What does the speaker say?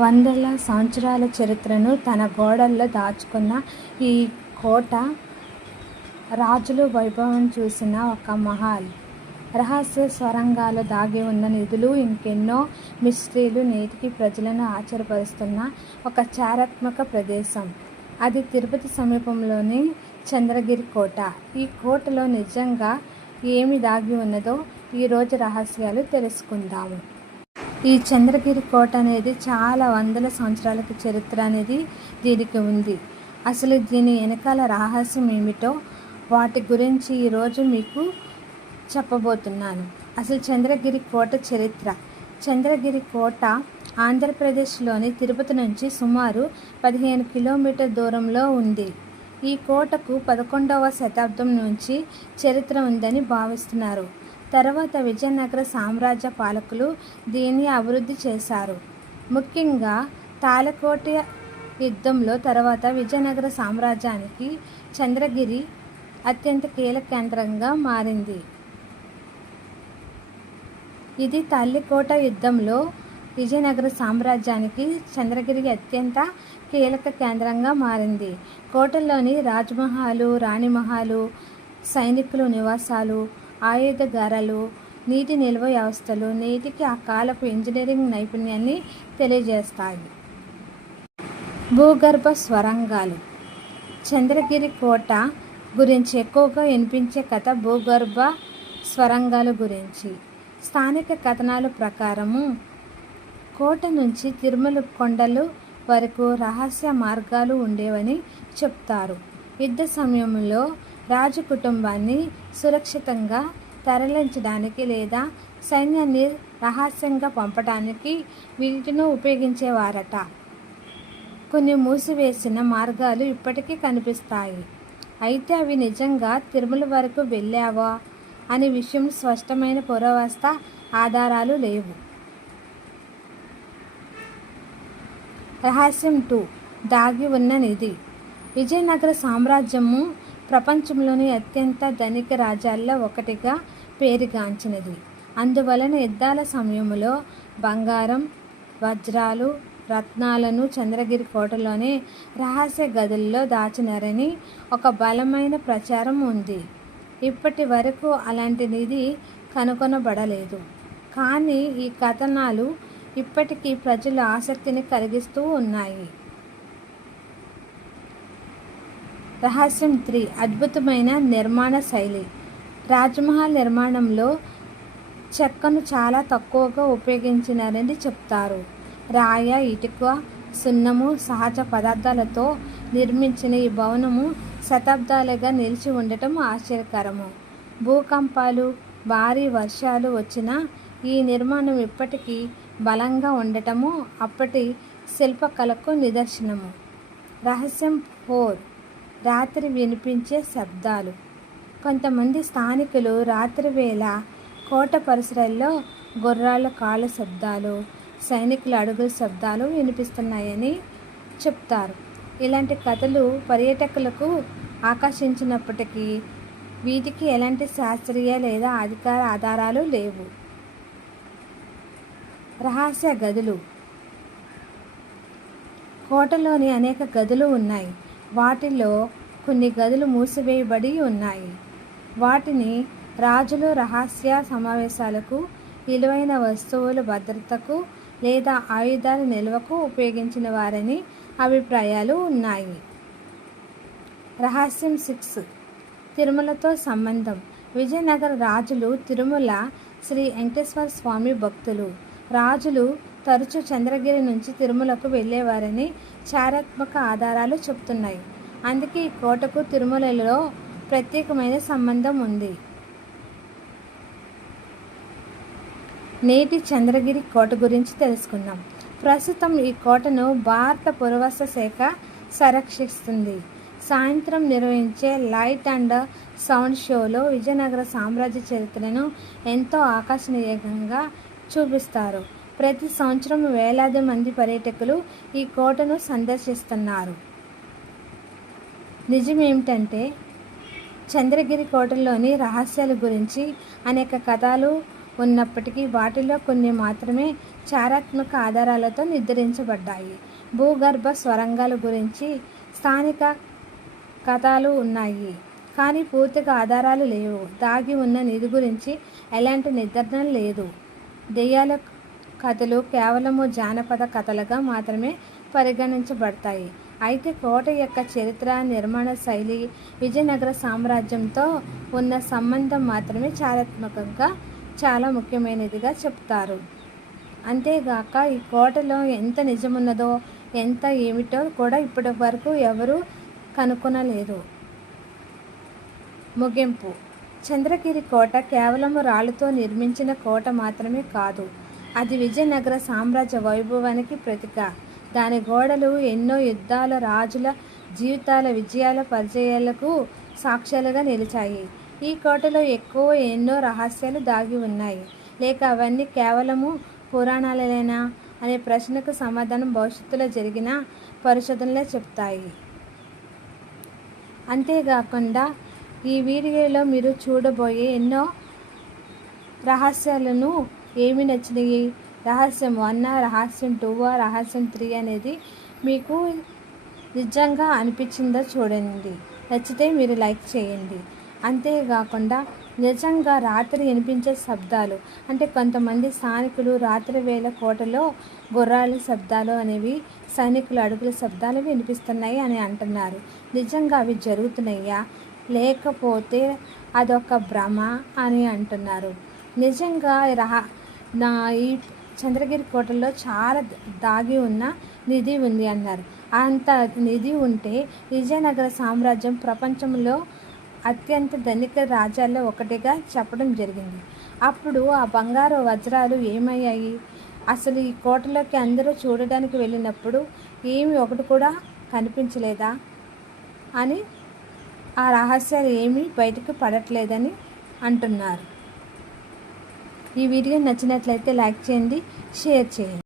వందల సంవత్సరాల చరిత్రను తన గోడల్లో దాచుకున్న ఈ కోట రాజులు వైభవం చూసిన ఒక మహల్. రహస్య సొరంగాలు, దాగి ఉన్న నిధులు, ఇంకెన్నో మిస్టరీలు నేటికి ప్రజలను ఆశ్చర్యపరుస్తున్న ఒక చారిత్రాత్మక ప్రదేశం. అది తిరుపతి సమీపంలోని చంద్రగిరి కోట. ఈ కోటలో నిజంగా ఏమి దాగి ఉన్నదో ఈరోజు రహస్యాలు తెలుసుకుందాము. ఈ చంద్రగిరి కోట అనేది చాలా వందల సంవత్సరాలకి చరిత్ర అనేది దీనికి ఉంది. అసలు దీని వెనకాల రహస్యం ఏమిటో వాటి గురించి ఈరోజు మీకు చెప్పబోతున్నాను. అసలు చంద్రగిరి కోట చరిత్ర. చంద్రగిరి కోట ఆంధ్రప్రదేశ్లోని తిరుపతి నుంచి సుమారు 15 కిలోమీటర్ దూరంలో ఉంది. ఈ కోటకు 11వ శతాబ్దం నుంచి చరిత్ర ఉందని భావిస్తున్నారు. తర్వాత విజయనగర సామ్రాజ్య పాలకులు దీన్ని అభివృద్ధి చేశారు. ముఖ్యంగా తాళకోట యుద్ధంలో తర్వాత విజయనగర సామ్రాజ్యానికి చంద్రగిరి అత్యంత కీలక కేంద్రంగా మారింది. ఇది తాళకోట యుద్ధంలో విజయనగర సామ్రాజ్యానికి చంద్రగిరి అత్యంత కీలక కేంద్రంగా మారింది. కోటలోని రాజమహలు, రాణిమహలు, సైనికులు నివాసాలు, ఆయుధగారాలు, నీటి నిల్వ వ్యవస్థలు నేటికి ఆ కాలపు ఇంజనీరింగ్ నైపుణ్యాన్ని తెలియజేస్తాయి. భూగర్భ స్వరంగాలు. చంద్రగిరి కోట గురించి ఎక్కువగా వినిపించే కథ భూగర్భ స్వరంగాల గురించి. స్థానిక కథనాల ప్రకారము కోట నుంచి తిరుమల కొండలు వరకు రహస్య మార్గాలు ఉండేవని చెప్తారు. యుద్ధ సమయంలో రాజు కుటుంబాన్ని సురక్షితంగా తరలించడానికి లేదా సైన్యాన్ని రహస్యంగా పంపడానికి వీటిని ఉపయోగించేవారట. కొన్ని మూసివేసిన మార్గాలు ఇప్పటికీ కనిపిస్తాయి. అయితే అవి నిజంగా తిరుమల వరకు వెళ్ళావా అనే విషయం స్పష్టమైన పురావస్తు ఆధారాలు లేవు. రహస్యం 2. దాగి ఉన్న నిధి. విజయనగర సామ్రాజ్యము ప్రపంచంలోని అత్యంత ధనిక రాజ్యాల్లో ఒకటిగా పేరుగాంచినది. అందువలన యుద్ధాల సమయంలో బంగారం, వజ్రాలు, రత్నాలను చంద్రగిరి కోటలోనే రహస్య గదుల్లో దాచినారని ఒక బలమైన ప్రచారం ఉంది. ఇప్పటి వరకు అలాంటి నిధి కనుగొనబడలేదు. కానీ ఈ కథనాలు ఇప్పటికీ ప్రజల ఆసక్తిని కలిగిస్తూ ఉన్నాయి. రహస్యం 3. అద్భుతమైన నిర్మాణ శైలి. రాజమహల్ నిర్మాణంలో చెక్కను చాలా తక్కువగా ఉపయోగించినారని చెప్తారు. రాయ, ఇటుక, సున్నము సహజ పదార్థాలతో నిర్మించిన ఈ భవనము శతాబ్దాలుగా నిలిచి ఉండటం ఆశ్చర్యకరము. భూకంపాలు, భారీ వర్షాలు వచ్చినా ఈ నిర్మాణం ఇప్పటికీ బలంగా ఉండటము అప్పటి శిల్పకళకు నిదర్శనము. రహస్యం 4. రాత్రి వినిపించే శబ్దాలు. కొంతమంది స్థానికులు రాత్రి వేళ కోట పరిసరాల్లో గుర్రాల కాళ్ళ శబ్దాలు, సైనికుల అడుగుల శబ్దాలు వినిపిస్తున్నాయని చెప్తారు. ఇలాంటి కథలు పర్యాటకులకు ఆకర్షించినప్పటికీ వీటికి ఎలాంటి శాస్త్రీయ లేదా అధికార ఆధారాలు లేవు. రహస్య గదులు. కోటలోని అనేక గదులు ఉన్నాయి. వాటిలో కొన్ని గదులు మూసివేయబడి ఉన్నాయి. వాటిని రాజులు రహస్య సమావేశాలకు, విలువైన వస్తువుల భద్రతకు లేదా ఆయుధాల నిల్వకు ఉపయోగించిన వారని అభిప్రాయాలు ఉన్నాయి. రహస్యం 6. తిరుమలతో సంబంధం. విజయనగర రాజులు తిరుమల శ్రీ వెంకటేశ్వర స్వామి భక్తులు. రాజులు తరచూ చంద్రగిరి నుంచి తిరుమలకు వెళ్ళేవారని చారిత్రాత్మక ఆధారాలు చెబుతున్నాయి. అందుకే ఈ కోటకు తిరుమలలో ప్రత్యేకమైన సంబంధం ఉంది. నేటి చంద్రగిరి కోట గురించి తెలుసుకుందాం. ప్రస్తుతం ఈ కోటను భారత పురావస్తు శాఖ సంరక్షిస్తుంది. సాయంత్రం నిర్వహించే లైట్ అండ్ సౌండ్ షోలో విజయనగర సామ్రాజ్య చరిత్రను ఎంతో ఆకర్షణీయంగా చూపిస్తారు. ప్రతి సంవత్సరం వేలాది మంది పర్యాటకులు ఈ కోటను సందర్శిస్తున్నారు. నిజమేమిటంటే చంద్రగిరి కోటలోని రహస్యాల గురించి అనేక కథలు ఉన్నప్పటికీ వాటిలో కొన్ని మాత్రమే చారిత్రాత్మక ఆధారాలతో నిర్ధారించబడ్డాయి. భూగర్భ సొరంగాల గురించి స్థానిక కథలు ఉన్నాయి, కానీ పూర్తిగా ఆధారాలు లేవు. దాగి ఉన్న నిధి గురించి ఎలాంటి నిర్ధారణ లేదు. దెయ్యాల కథలు కేవలము జానపద కథలుగా మాత్రమే పరిగణించబడతాయి. అయితే కోట యొక్క చరిత్ర, నిర్మాణ శైలి, విజయనగర సామ్రాజ్యంతో ఉన్న సంబంధం మాత్రమే చారిత్రాత్మకంగా చాలా ముఖ్యమైనదిగా చెప్తారు. అంతేగాక ఈ కోటలో ఎంత నిజమున్నదో ఎంత ఏమిటో కూడా ఇప్పటి వరకు ఎవరూ కనుగొనలేదు. ముగింపు. చంద్రగిరి కోట కేవలం రాళ్లతో నిర్మించిన కోట మాత్రమే కాదు, అది విజయనగర సామ్రాజ్య వైభవానికి ప్రతీక. దాని గోడలు ఎన్నో యుద్ధాల, రాజుల జీవితాల, విజయాల, పరిచయాలకు సాక్ష్యాలుగా నిలిచాయి. ఈ కోటలో ఎన్నో రహస్యాలు దాగి ఉన్నాయి, లేక అవన్నీ కేవలము పురాణాలేనా అనే ప్రశ్నకు సమాధానం భవిష్యత్తులో జరిగిన పరిశోధనలే చెప్తాయి. అంతేకాకుండా ఈ వీడియోలో మీరు చూడబోయే ఎన్నో రహస్యాలను ఏమి నచ్చినాయి, రహస్యం 1, రహస్యం 2, రహస్యం 3 అనేది మీకు నిజంగా అనిపించిందో చూడండి. నచ్చితే మీరు లైక్ చేయండి. అంతేకాకుండా నిజంగా రాత్రి వినిపించే శబ్దాలు, అంటే కొంతమంది స్థానికులు రాత్రి వేళ కోటలో గుర్రాల శబ్దాలు అనేవి, సైనికుల అడుగుల శబ్దాలు వినిపిస్తున్నాయి అని అంటున్నారు. నిజంగా అవి జరుగుతున్నాయా లేకపోతే అదొక భ్రమ అని అంటున్నారు. నిజంగా ఈ చంద్రగిరి కోటలో చాలా దాగి ఉన్న నిధి ఉంది అన్నారు. అంత నిధి ఉంటే విజయనగర సామ్రాజ్యం ప్రపంచంలో అత్యంత ధనిక రాజ్యాల్లో ఒకటిగా చెప్పడం జరిగింది. అప్పుడు ఆ బంగారు వజ్రాలు ఏమయ్యాయి? అసలు ఈ కోటలోకి అందరూ చూడడానికి వెళ్ళినప్పుడు ఏమి ఒకటి కూడా కనిపించలేదా అని, ఆ రహస్యాలు ఏమీ బయటకు పడట్లేదని అంటున్నారు. ఈ వీడియో నచ్చినట్లయితే లైక్ చేయండి, షేర్ చేయండి.